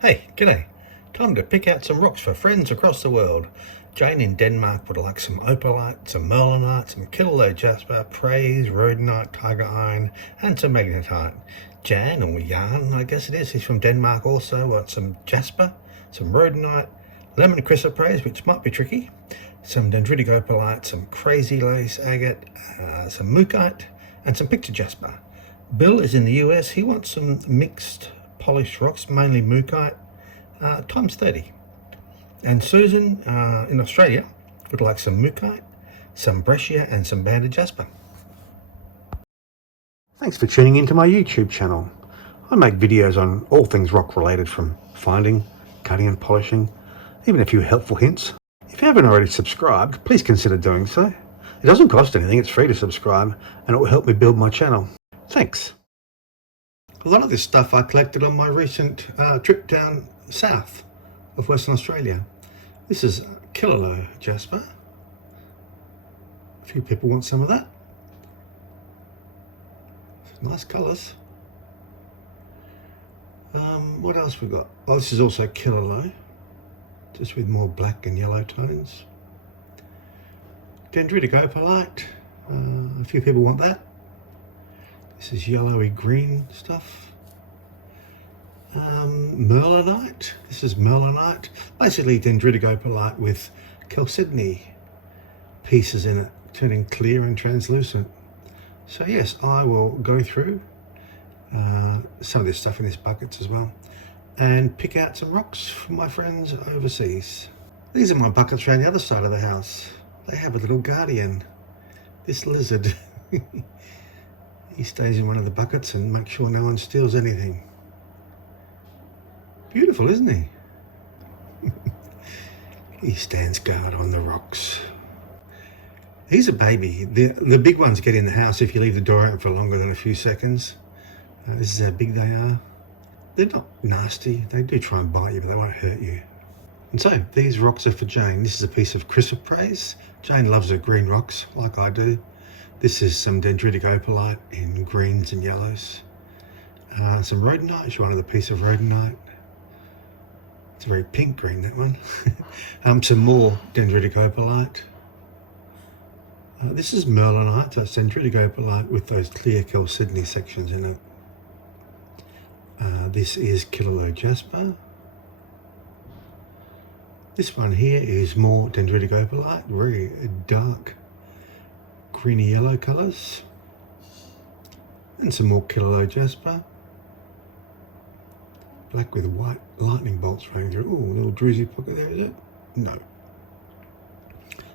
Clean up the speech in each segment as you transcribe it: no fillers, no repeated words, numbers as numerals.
Hey, g'day. Time to pick out some rocks for friends across the world. Jane in Denmark would like some opalite, some merlinite, some kilolo jasper, praise, rhodonite, tiger iron, and some magnetite. Jan, or Jan, I guess it is, he's from Denmark also, wants some jasper, some rhodonite, lemon chrysoprase, which might be tricky, some dendritic opalite, some crazy lace agate, some mookaite, and some picture jasper. Bill is in the US. He wants some mixed polished rocks, mainly mookaite, times 30. And Susan in Australia would like some mookaite, some breccia, and some banded jasper. Thanks for tuning into my YouTube channel. I make videos on all things rock related, from finding, cutting and polishing, even a few helpful hints. If you haven't already subscribed, please consider doing so. It doesn't cost anything, it's free to subscribe, and it will help me build my channel. Thanks. A lot of this stuff I collected on my recent trip down south of Western Australia. This is kilolo jasper. A few people want some of that. Nice colours. What else we got? Oh, this is also kilolo, just with more black and yellow tones. Dendritic opalite. A few people want that. This is yellowy green stuff. Merlinite. This is merlinite. Basically dendritic opalite with chalcedony pieces in it, turning clear and translucent. So yes, I will go through some of this stuff in these buckets as well and pick out some rocks for my friends overseas. These are my buckets around the other side of the house. They have a little guardian, this lizard. He stays in one of the buckets and makes sure no one steals anything. Beautiful, isn't he? He stands guard on the rocks. He's a baby. The big ones get in the house if you leave the door open for longer than a few seconds. This is how big they are. They're not nasty. They do try and bite you, but they won't hurt you. And so these rocks are for Jane. This is a piece of chrysoprase. Jane loves her green rocks, like I do. This is some dendritic opalite in greens and yellows. Some rhodonite. She wanted a piece of rhodonite. It's a very pink green, that one. Some more dendritic opalite. This is merlinite, so it's dendritic opalite with those clear chalcedony sections in it. This is kilolo jasper. This one here is more dendritic opalite, very dark greeny yellow colours. And some more kilolo jasper. Black with white lightning bolts running through. Ooh, a little druzy pocket there, is it? No.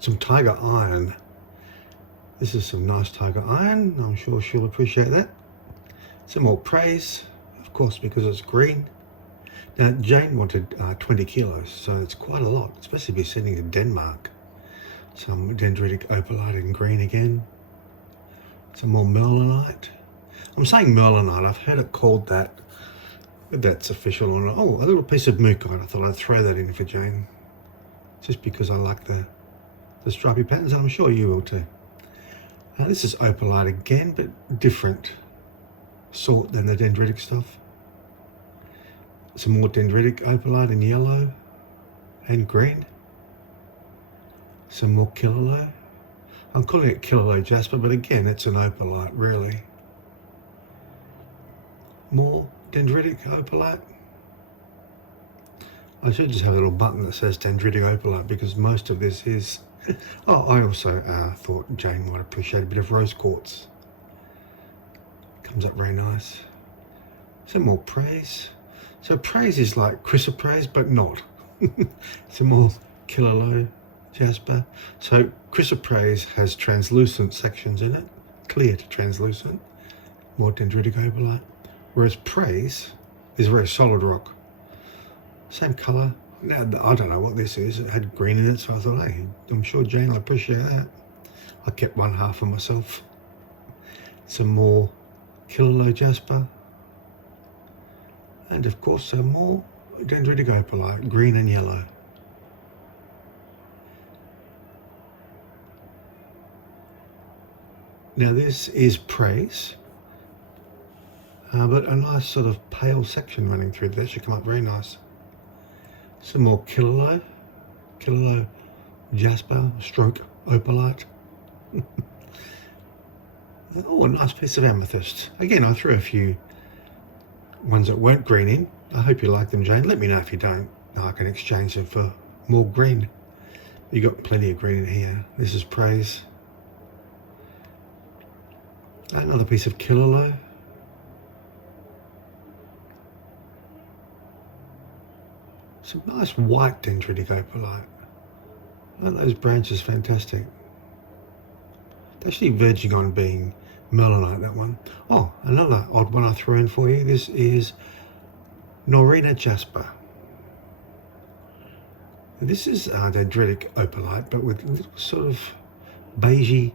Some tiger iron. This is some nice tiger iron. I'm sure she'll appreciate that. Some more praise, of course, because it's green. Now, Jane wanted 20 kilos, so it's quite a lot, especially if you're sending to Denmark. Some dendritic opalite in green again. Some more merlinite. I'm saying merlinite, I've heard it called that. If that's official or not. Oh, a little piece of mookaite. I thought I'd throw that in for Jane, just because I like the stripy patterns, and I'm sure you will too. This is opalite again, but different sort than the dendritic stuff. Some more dendritic opalite in yellow and green. Some more kilolo. I'm calling it kilolo jasper, but again, it's an opalite, really. More dendritic opalite. I should just have a little button that says dendritic opalite, because most of this is... Oh, I also thought Jane might appreciate a bit of rose quartz. Comes up very nice. Some more praise. So praise is like chrysoprase, but not. Some more kilolo jasper. So chrysoprase has translucent sections in it, clear to translucent. More dendritic opalite. Whereas praise is a very solid rock. Same colour. Now, I don't know what this is. It had green in it, so I thought, hey, I'm sure Jane will appreciate that. I kept one half for myself. Some more kilolo jasper. And of course, some more dendritic opalite, green and yellow. Now this is praise. But a nice sort of pale section running through. That should come up very nice. Some more Kilolo jasper stroke opalite. Oh, a nice piece of amethyst. Again, I threw a few ones that weren't green in. I hope you like them, Jane. Let me know if you don't. I can exchange them for more green. You got plenty of green in here. This is praise. Another piece of Kilolo. Some nice white dendritic opalite. Aren't those branches fantastic? It's actually verging on being melanite, that one. Oh, another odd one I threw in for you. This is Norina jasper. This is dendritic opalite, but with little sort of beigey,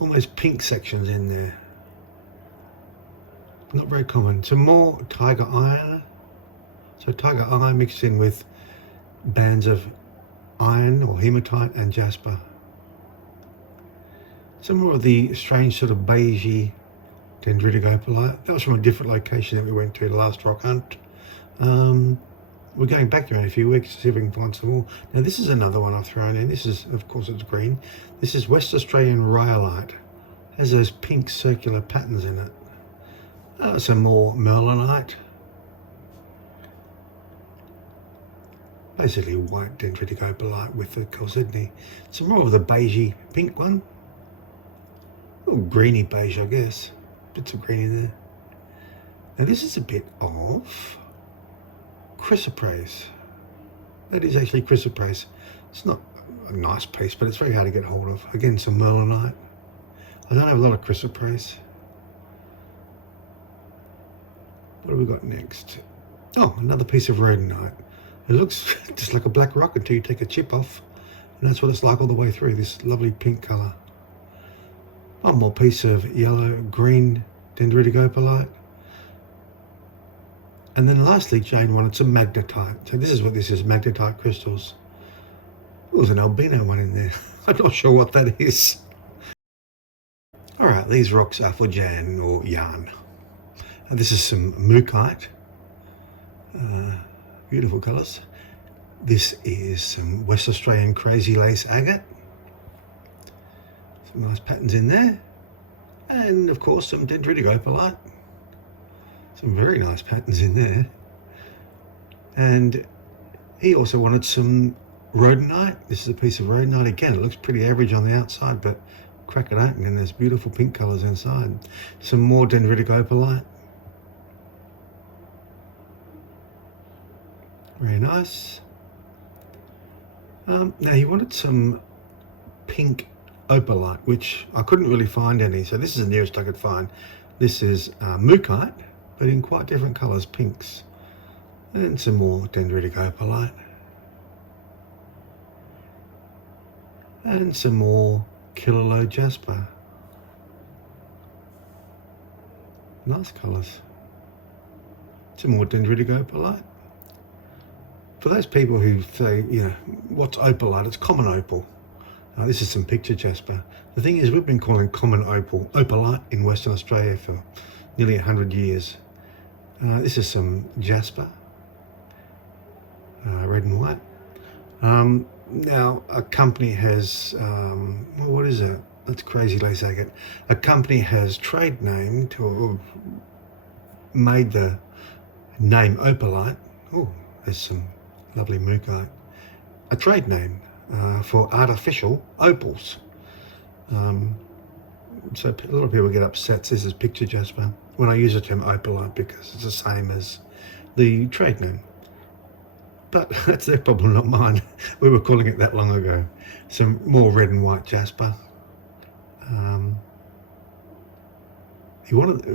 almost pink sections in there. Not very common. Some more tiger iron. So tiger iron mixed in with bands of iron or hematite and jasper. Some more of the strange sort of beigey dendritic opalite. That was from a different location that we went to the last rock hunt. We're going back there in a few weeks to see if we can find some more. Now this is another one I've thrown in. This is, of course, it's green. This is West Australian rhyolite. Has those pink circular patterns in it. Some more merlinite. Basically white dendritic opalite with the chalcedony. Some more of the beigey pink one. Oh, greeny beige, I guess. Bits of green in there. Now this is a bit of chrysoprase. That is actually chrysoprase. It's not a nice piece, but it's very hard to get hold of. Again, some merlinite. I don't have a lot of chrysoprase. What have we got next? Oh, another piece of rhodonite. It looks just like a black rock until you take a chip off, and that's what it's like all the way through, this lovely pink colour. One more piece of yellow-green dendritic opalite. And then lastly, Jane wanted some magnetite. So this is what this is, magnetite crystals. Oh, there's an albino one in there. I'm not sure what that is. All right, these rocks are for Jan or Jan. And this is some mookaite. Beautiful colours. This is some West Australian crazy lace agate. Some nice patterns in there. And of course some dendritic opalite. Some very nice patterns in there. And he also wanted some rhodonite. This is a piece of rhodonite. Again, it looks pretty average on the outside, but crack it open and there's beautiful pink colours inside. Some more dendritic opalite. Very nice. Now he wanted some pink opalite, which I couldn't really find any, so this is the nearest I could find. This is mookaite, but in quite different colours, pinks. And some more dendritic opalite. And some more Kilolo jasper. Nice colours. Some more dendritic opalite. For those people who say, you know, what's opalite? It's common opal. This is some picture jasper. The thing is, we've been calling common opalite in Western Australia for nearly 100 years. This is some jasper, red and white. Now, a company has, well, what is it? That's crazy lace agate. A company has trade named or made the name opalite. Oh, there's some lovely mookaite. A trade name for artificial opals. So a lot of people get upset. This is picture jasper when I use the term opalite because it's the same as the trade name. But that's their problem, not mine. We were calling it that long ago. Some more red and white jasper.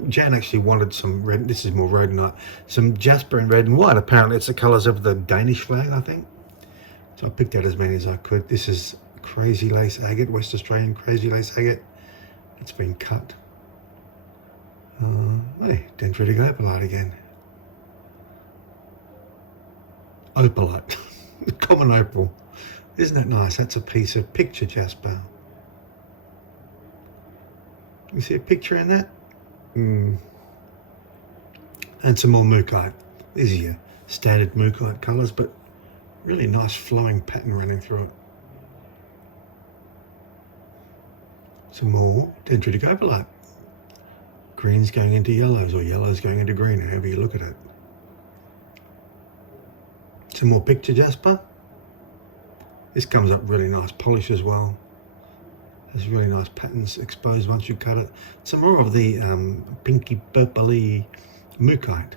Jan actually wanted some red. This is more rhodonite. Some jasper in red and white. Apparently, it's the colours of the Danish flag, I think. So I picked out as many as I could. This is crazy lace agate, West Australian crazy lace agate. It's been cut. Hey, dendritic opalite again. Opalite, common opal. Isn't that nice? That's a piece of picture jasper. You see a picture in that? And some more mookaite. These are your standard mookaite colours, but Really nice flowing pattern running through it. Some more dendritic opalite. Greens going into yellows, or yellows going into green, however you look at it. Some more picture jasper. This comes up really nice polish as well. There's really nice patterns exposed once you cut it. Some more of the pinky purpley mookaite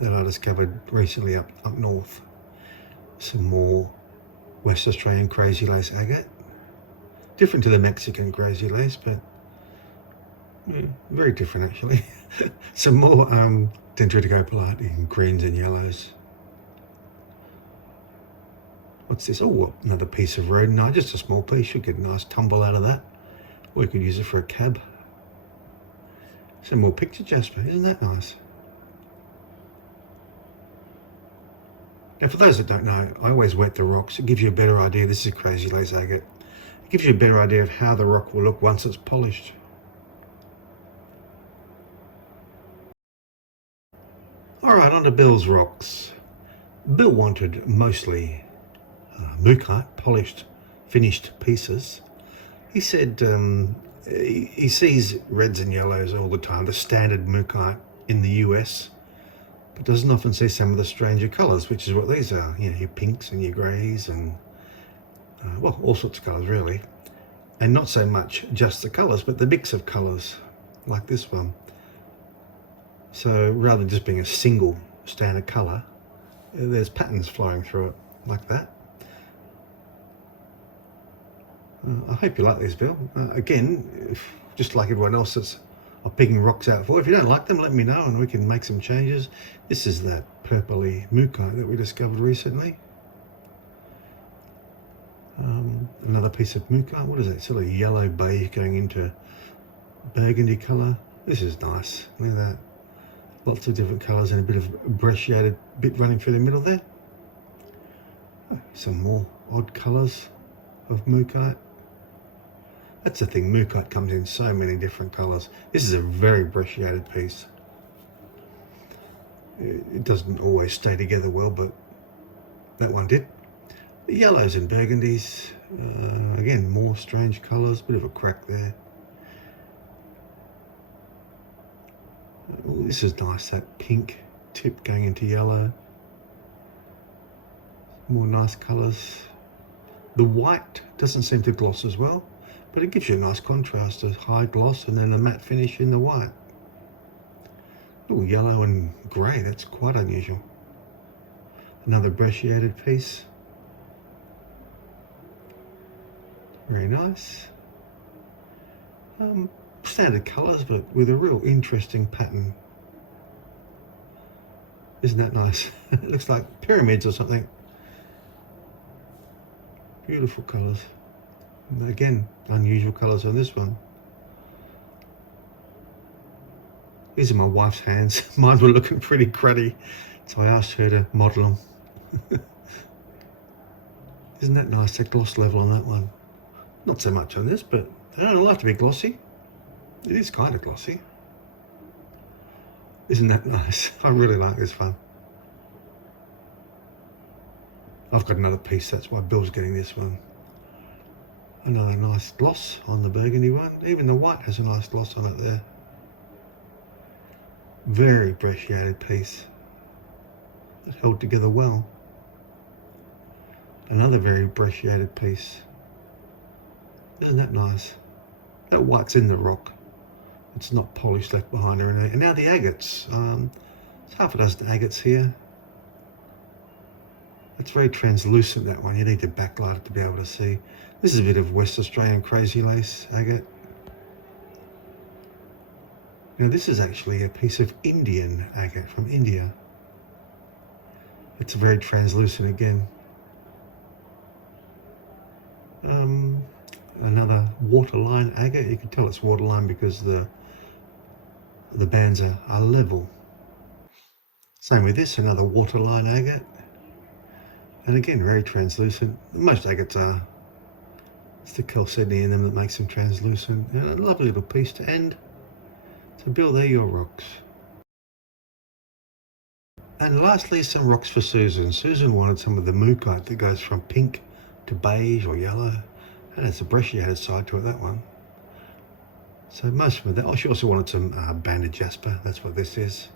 that I discovered recently up north. Some more West Australian crazy lace agate. Different to the Mexican crazy lace, but very different actually. Some more dendritic opalite in greens and yellows. What's this? Oh, another piece of rhodonite, just a small piece. You'll get a nice tumble out of that. Or you could use it for a cab. Some more picture jasper, isn't that nice? Now for those that don't know, I always wet the rocks. It gives you a better idea. This is crazy lace agate. It gives you a better idea of how the rock will look once it's polished. Alright, on to Bill's rocks. Bill wanted mostly mookaite, polished, finished pieces. He said he sees reds and yellows all the time, the standard mookaite in the US, but doesn't often see some of the stranger colours, which is what these are. You know, your pinks and your greys and, well, all sorts of colours really. And not so much just the colours, but the mix of colours, like this one. So rather than just being a single standard colour, there's patterns flowing through it, like that. I hope you like these, Bill. Again, just like everyone else that's I'm picking rocks out for. If you don't like them, let me know and we can make some changes. This is that purpley mookaite that we discovered recently. Another piece of mookaite. What is that? Sort of yellow beige going into burgundy colour. This is nice. Look at that. Lots of different colours and a bit of brecciated bit running through the middle there. Some more odd colours of mookaite. That's the thing, mookaite comes in so many different colours. This is a very brecciated piece. It doesn't always stay together well, but that one did. The yellows and burgundies, again, more strange colours, bit of a crack there. Oh, this is nice, that pink tip going into yellow. More nice colours. The white doesn't seem to gloss as well, but it gives you a nice contrast, a high gloss and then a matte finish in the white. Oh, yellow and grey, that's quite unusual. Another brecciated piece. Very nice. Standard colours, but with a real interesting pattern. Isn't that nice? It looks like pyramids or something. Beautiful colours. And again, unusual colours on this one. These are my wife's hands. Mine were looking pretty cruddy, so I asked her to model them. Isn't that nice, the gloss level on that one? Not so much on this, but they don't like to be glossy. It is kind of glossy. Isn't that nice? I really like this one. I've got another piece, that's why Bill's getting this one. Another nice gloss on the burgundy one. Even the white has a nice gloss on it there. Very brecciated piece. It held together well. Another very brecciated piece. Isn't that nice? That white's in the rock. It's not polished left behind or anything. And now the agates. It's half a dozen agates here. It's very translucent, that one. You need to backlight it to be able to see. This is a bit of West Australian crazy lace agate. Now this is actually a piece of Indian agate from India. It's very translucent again. Another waterline agate. You can tell it's waterline because the bands are level. Same with this, another waterline agate. And again, very translucent. Most agates are. It's the chalcedony in them that makes them translucent. And a lovely little piece to end. So Bill, they're your rocks. And lastly, some rocks for Susan. Susan wanted some of the mookaite that goes from pink to beige or yellow. And it's a brecciated side to it, that one. So most of that. Oh, she also wanted some banded jasper. That's what this is.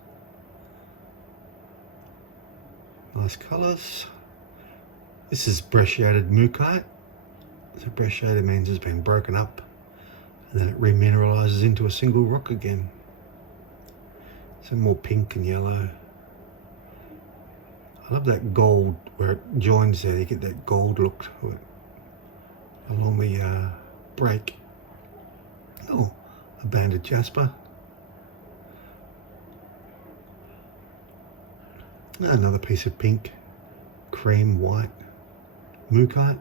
Nice colours. This is brecciated mookaite. So brecciated means it's been broken up and then it remineralizes into a single rock again. Some more pink and yellow. I love that gold where it joins there. You get that gold look to it along the break. Oh, a banded jasper. Another piece of pink, cream, white, mookaite.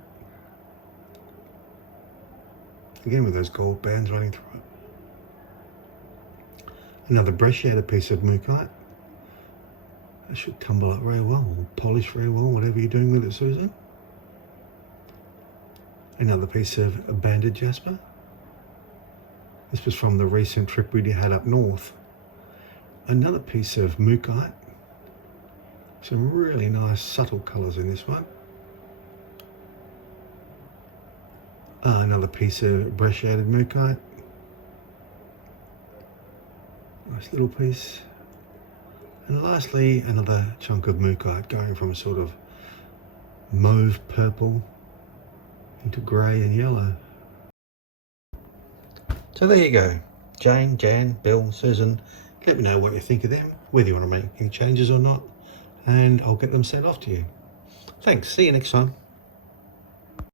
Again with those gold bands running through it. Another brecciated piece of mookaite. That should tumble up very well, or polish very well, whatever you're doing with it, Susan. Another piece of banded jasper. This was from the recent trip we had up north. Another piece of mookaite. Some really nice subtle colours in this one. Another piece of brecciated mookaite. Nice little piece. And lastly, another chunk of mookaite going from a sort of mauve purple into grey and yellow. So there you go. Jane, Jan, Bill, Susan. Let me know what you think of them, whether you want to make any changes or not, and I'll get them sent off to you. Thanks. See you next time.